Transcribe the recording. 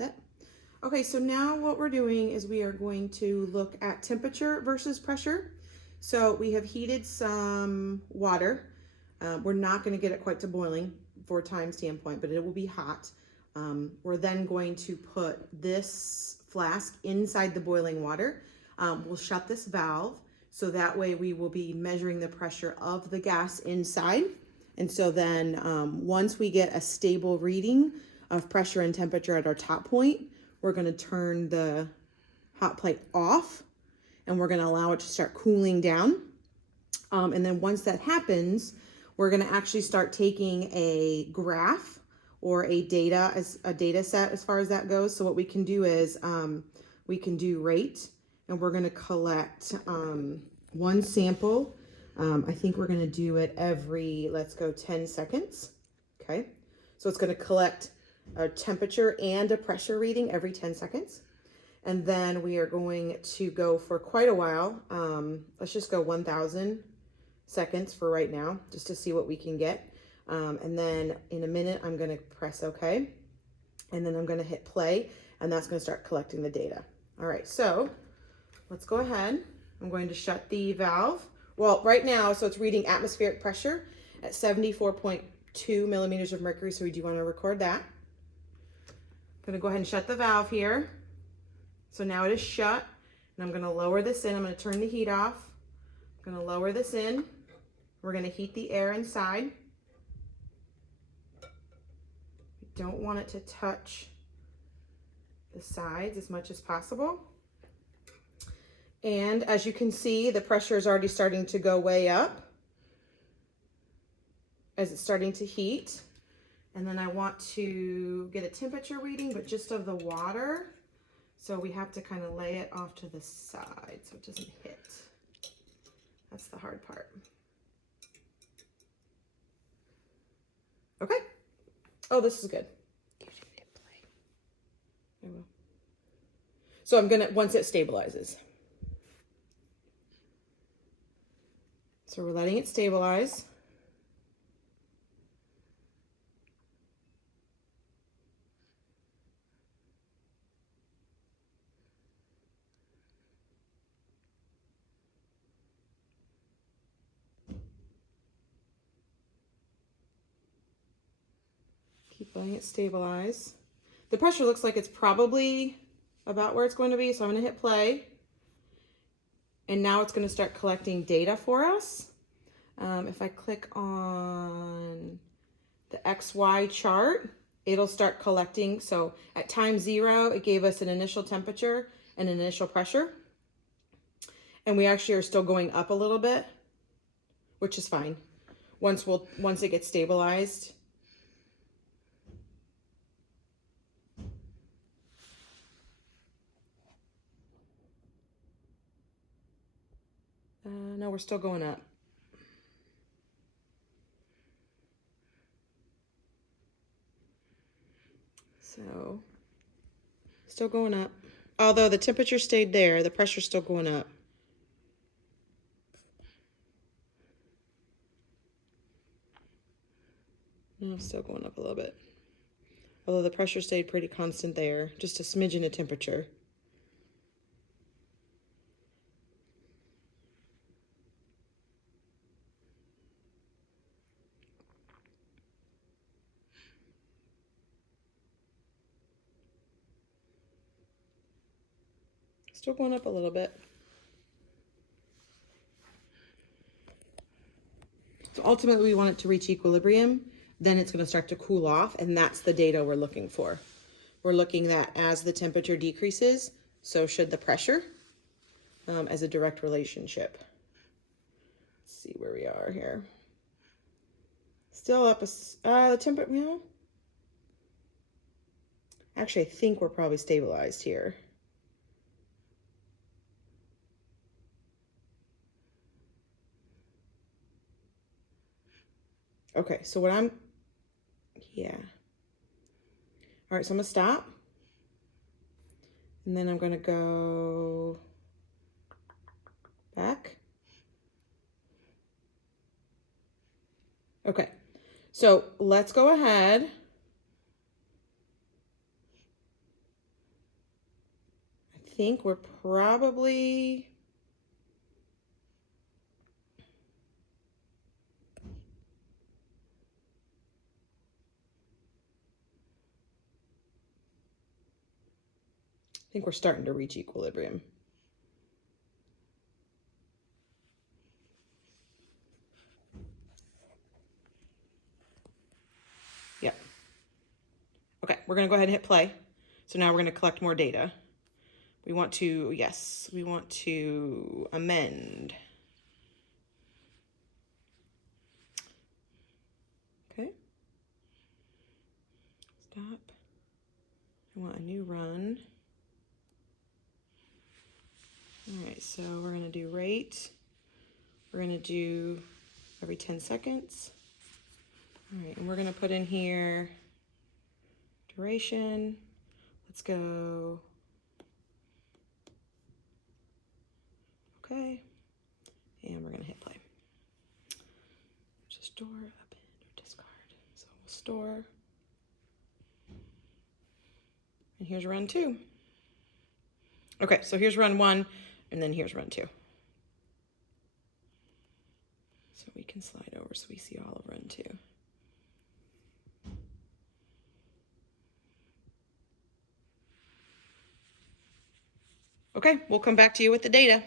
it. Okay, so now what we're doing is we are going to look at temperature versus pressure. So we have heated some water. We're not going to get it quite to boiling for time standpoint, but it will be hot. We're then going to put this flask inside the boiling water. We'll shut this valve so that way we will be measuring the pressure of the gas inside. And so then once we get a stable reading of pressure and temperature at our top point, we're going to turn the hot plate off and we're going to allow it to start cooling down. And then once that happens, we're going to actually start taking a graph or a data set as far as that goes. So what we can do is we can do rate, and we're going to collect one sample. I think we're going to do it every, let's go 10 seconds. Okay. So it's going to collect a temperature and a pressure reading every 10 seconds. And then we are going to go for quite a while. Let's just go 1,000 seconds for right now, just to see what we can get. And then in a minute, I'm going to press OK. And then I'm going to hit play, and that's going to start collecting the data. All right, so let's go ahead. I'm going to shut the valve. Well, right now, so it's reading atmospheric pressure at 74.2 millimeters of mercury. So we do want to record that. I'm going to go ahead and shut the valve here. So now it is shut, and I'm going to lower this in. I'm going to turn the heat off. I'm going to lower this in. We're going to heat the air inside. We don't want it to touch the sides as much as possible. And as you can see, the pressure is already starting to go way up as it's starting to heat. And then I want to get a temperature reading, but just of the water. So we have to kind of lay it off to the side so it doesn't hit. That's the hard part. Okay. Oh, this is good. You should hit play. I will. So I'm gonna, once it stabilizes. So we're letting it stabilize. Keep letting it stabilize. The pressure looks like it's probably about where it's going to be, so I'm going to hit play. And now it's going to start collecting data for us. If I click on the XY chart, it'll start collecting. So at time 0, it gave us an initial temperature and an initial pressure. And we actually are still going up a little bit, which is fine. Once it gets stabilized. No, we're still going up. So, still going up. Although the temperature stayed there, the pressure's still going up. No, still going up a little bit. Although the pressure stayed pretty constant there, just a smidgen of temperature. Still going up a little bit. So ultimately we want it to reach equilibrium. Then it's going to start to cool off, and that's the data we're looking for. We're looking at as the temperature decreases, so should the pressure, as a direct relationship. Let's see where we are here. Still up the temperature, you know. Actually, I think we're probably stabilized here. Okay, so yeah. All right, so I'm gonna stop. And then I'm gonna go back. Okay, so let's go ahead think we're probably starting to reach equilibrium. Yep. Okay, we're gonna go ahead and hit play. So now we're gonna collect more data. We want to, yes, we want to amend. Okay. Stop. I want a new run. All right, so we're gonna do rate. We're gonna do every 10 seconds. All right, and we're gonna put in here duration. Let's go. Okay, and we're gonna hit play. Just store, append, or discard. So we'll store. And here's run 2. Okay, so here's run 1, and then here's run 2. So we can slide over so we see all of run 2. Okay, we'll come back to you with the data.